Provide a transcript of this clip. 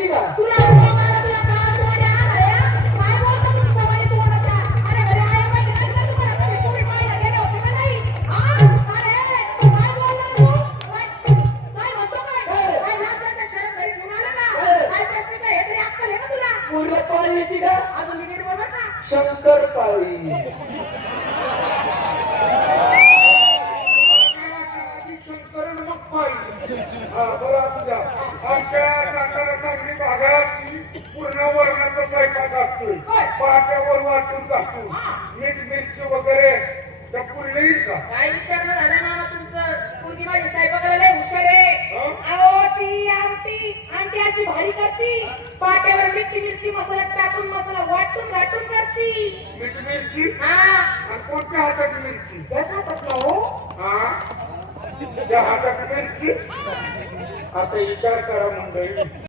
येते का? तुला तुला काम तोडे आलाय काय बोलतो तू सवानी तोंडाचा अरे घरी आया माहिती नाही का तुम्हाला कधी पोरी पाहायला गेले होते का नाही अरे काय बोलला तू काय म्हणतो काय लाजवायचं शरम घरी घेऊन आला का काय प्रश्न काय हे तरी अक्कल आहे का तुला पूर्ण पाळी येते का? अजून नीट बोल ना शंकर पाळी. शंकरन मग पाहिजे. हा बरं असू द्या. आमच्या सातारा सांगली भागात पूर्ण वर्णाचा स्वयंपाक असतोय. पाट्यावर वाटून टाकतो. मीठ मिरची वगैरे त्या पूर्ण येईल का? काय विचारणं झालं मामा तुमचं पूर्वी माझी साहेब वगैरे लय हुशार आहे अहो ती आमटी अशी भारी करती पाट्यावर मिठी मिरची मसाला टाकून मसाला वाटून करती मीठ मिरची हा आणि कोणत्या हातात मिरची? त्याचा पटला हो हा त्या हातात मिरची. आता विचार करा मंडळी.